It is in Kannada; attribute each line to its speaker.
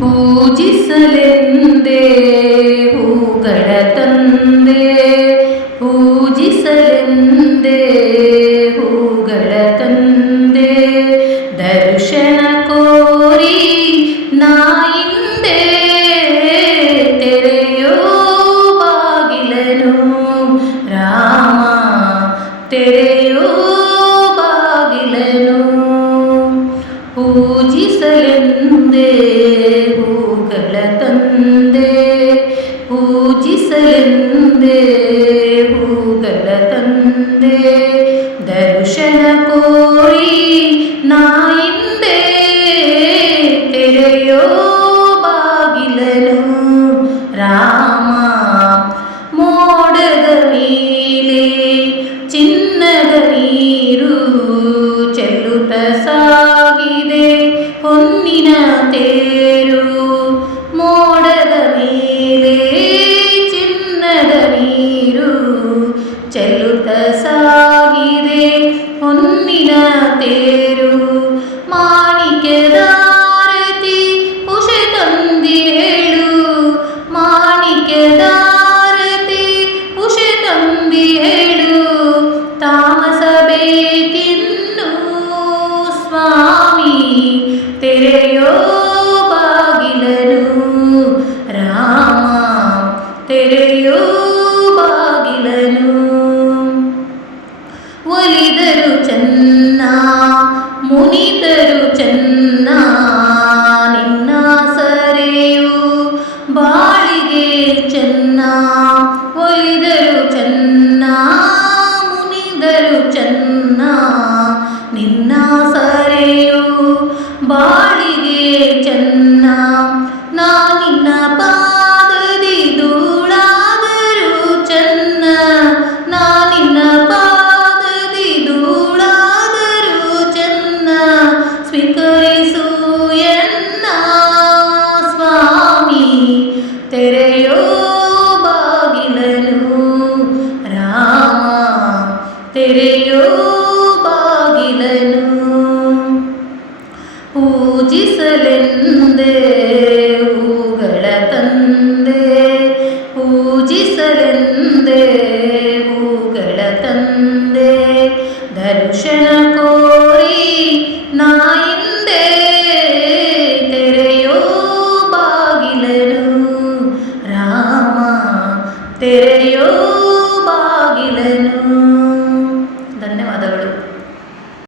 Speaker 1: ಪೂಜಿಸಲೆಂದೇ ಹೂಗಳ ತಂದೆ. ಪೂಜಿಸಲೆಂದೇ ಹೂಗಳ ತಂದೆ. ದರ್ಶನ ಕೋರಿ ನಾಯಿಂದೆ ತೆರೆಯೋ ಬಾಗಿಲನು. ರಾಮ ತೆರೆಯೋ ಪೂಜಿಸಲೆಂದೇ ಹೂಗಳ ತಂದೆ. ಪೂಜಿಸಲೆಂದೇ ಹೂಗಳ ತಂದೆ. ದರ್ಶನ ಕೋರಿ ನಾಯಿಂದೆ ತೆರೆಯೋ ಚೆಲ್ಲುತ್ತ ಸಾಗಿದೆ ಹೊನ್ನಿನ ತೇರು. ಮಾಣಿಕ್ಯದಾರತಿ ಉಷೆ ತಂದಿ ಹೇಳು. ಮಾಣಿಕ್ಯದಾರತಿ ಉಷೆ ತಂದಿ ಹೇಳು. ತಾಮಸ ಬೇಕಿನ್ನು ಸ್ವಾಮಿ ರಾಮ ತೆರೆಯೋ ಒಲಿದರು ಚೆನ್ನ ಮುನಿದರು ಚೆನ್ನ ತೆರೆಯೋ ಬಾಗಿಲನು. ರಾಮ ತೆರೆಯೋ ಬಾಗಿಲನು. ಪೂಜಿಸಲೆಂದೇ ಹೂಗಳ ತಂದೆ. ಪೂಜಿಸಲೆಂದೇ ಹೂಗಳ ತಂದೆ. ದರ್ಶನ ಕೋ